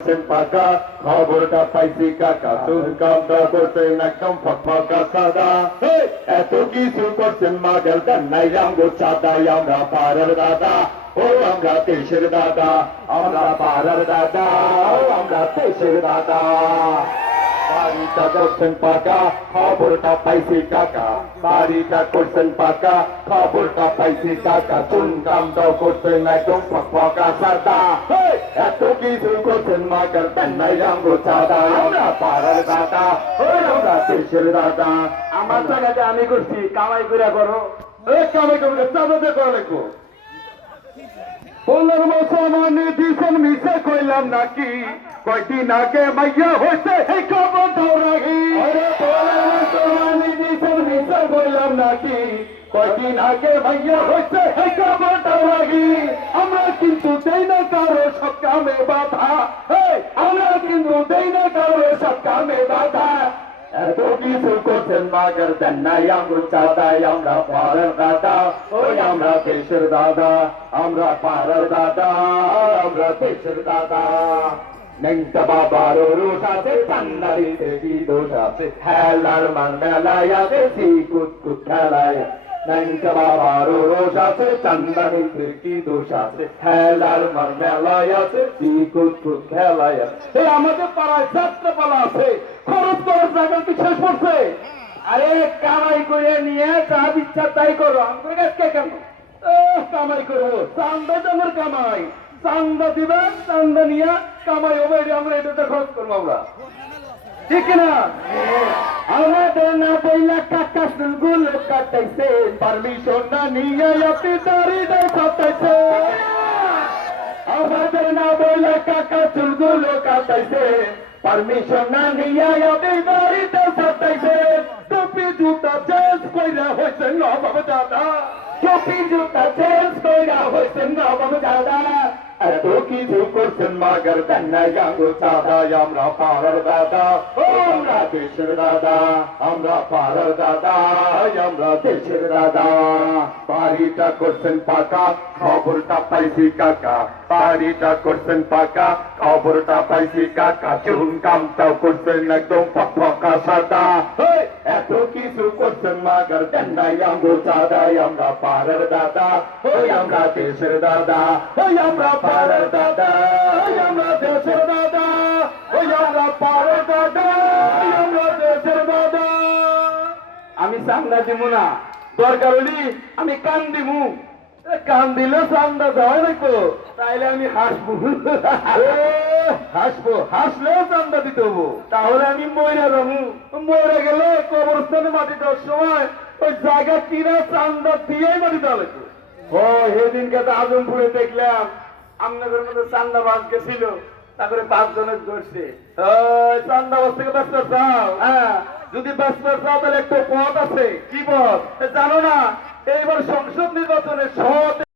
পাকা খবরটা পাইছি কাকা চুলকাম করছেন একদম ফকফকা সাদা এত কিছু করছেন মাগের নাই রামগো চাঁদাই আমরা পাড়ার দাদা ও আমরা দেশের দাদা আমরা পাড়ার দাদা ও আমরা দেশের দাদা বাড়িটা করছেন পাকা খবরটা পাইছি কাকা বাড়িটা করছেন পাকা খবরটা পাইছি কাকা চুনকাম করছেন একদম ফকফকা সাদা এত কিছু করছেন মাকার নাই রামগো চাঁদা আমরা পাড়ার দাদা ওই আমরা দেশের দাদা আমার জায়গাতে আমি করছি কামাই করে করো কামাই করবে চাঁদাতে করা লাগবো বলার মুসলমানে দিছেন মিশে কইলাম নাকি কয়দিন আগে মাইয়া হয়েছে এই খবর ধরাগি বলার মুসলমানে দিছেন মিশে কইলাম নাকি কয়দিন আগে মাইয়া হয়েছে এই খবর ধরাগি আমরা কিন্তু দেই না কারো সব কামে বাধা আমরা কিন্তু দেই না কারো সব কামে বাধা এত কিছু করছেন মাগের দেন নাই আমরা চাঁদাই আমরা পাড়ার দাদা ওই আমরা দেশের দাদা আমরা পাড়ার দাদা আমরা দেশের দাদা নেংটা বাবার রোষ আছে চান্দারিতে কি দোষ আছে খেলার মান মেলায় আছে কুত কুত খেলায় নেংটা বাবার রোষ আছে চান্দারিতে কি দোষ আছে খেলার মান মেলায় আছে কুত কুত খেলায় আছে আমাদের পাড়ায় যাত্রাপালা আছে খরচ করার জায়গা কি শেষ করছে আরে কামাই করে নিয়ে যা ইচ্ছা তাই করো আমার কাছে কেন কামাই করবো চান্দা আমার কামাই চান্দা দিবেন চান্দা নিয়ে কামাই হবে আমরা এটাতে খরচ করবো আমরা ঠিক না আমাদের না বইলা কাকা চুলগুলো কাটাইছে পারমিশন না নিয়ে আপনি দাড়িটা কাটাইছে আমাদের না বইলা কাকা চুলগুলো কাটাইছে পারমিশন না নিয়ে আপনি দাড়িটা কাটাইছে টুপি জুতা চেঞ্জ কইরা হয়েছে নবাব দাদা টুপি জুতা চেঞ্জ কইরা হয়েছে নবাব দাদা এত কিছু করছেন মাগার দেন্নাই গাঙ্গো চাঁদা আমরা পাড়ার দাদা ও আমরা দেশের দাদা আমরা পাড়ার দাদা আমরা দেশের দাদা বাড়িটা করছেন পাকা খবরটা পাইছি কাকা বাড়িটা করছেন পাকা খবরটা পাইছি কাকা চুন কামটাও করছেন একদম ফকফকা সাদা এত কিছু করছেন মাগার দেন্নাই গাঙ্গো চাঁদা আমরা পাড়ার দাদা ওই আমরা দেশের দাদা ওই আমরা পাড়ার দাদা ওই আমরা দেশের দাদা ওই আমরা পাড়ার দাদা ওই আমরা দেশের দাদা আমি চান্দা দিব না দরকার হলি আমি কান দিব কান দিলে চান্দা যায় নাকো তাইলে আমি হাসবো হাসবো হাসলেও চান্দা দিতে হবো তাহলে আমি মরে যাবো মরে গেলে কবরস্থানে মাটি দেওয়ার সময় ওই জায়গা কিনা চান্দা দিয়েই মাটি দেওয়া লাগবে ও সেদিনকে তো আজমপুরে দেখলাম আপনাদের মধ্যে চান্দা বাজকে ছিল তারপরে 5 জনের ধরছে চান্দা বাস থেকে ব্যস্ত চাও হ্যাঁ যদি ব্যস্ত চাও তাহলে একটা পথ আছে কি পথ জানো না এইবার সংসদ নির্বাচনে সৎ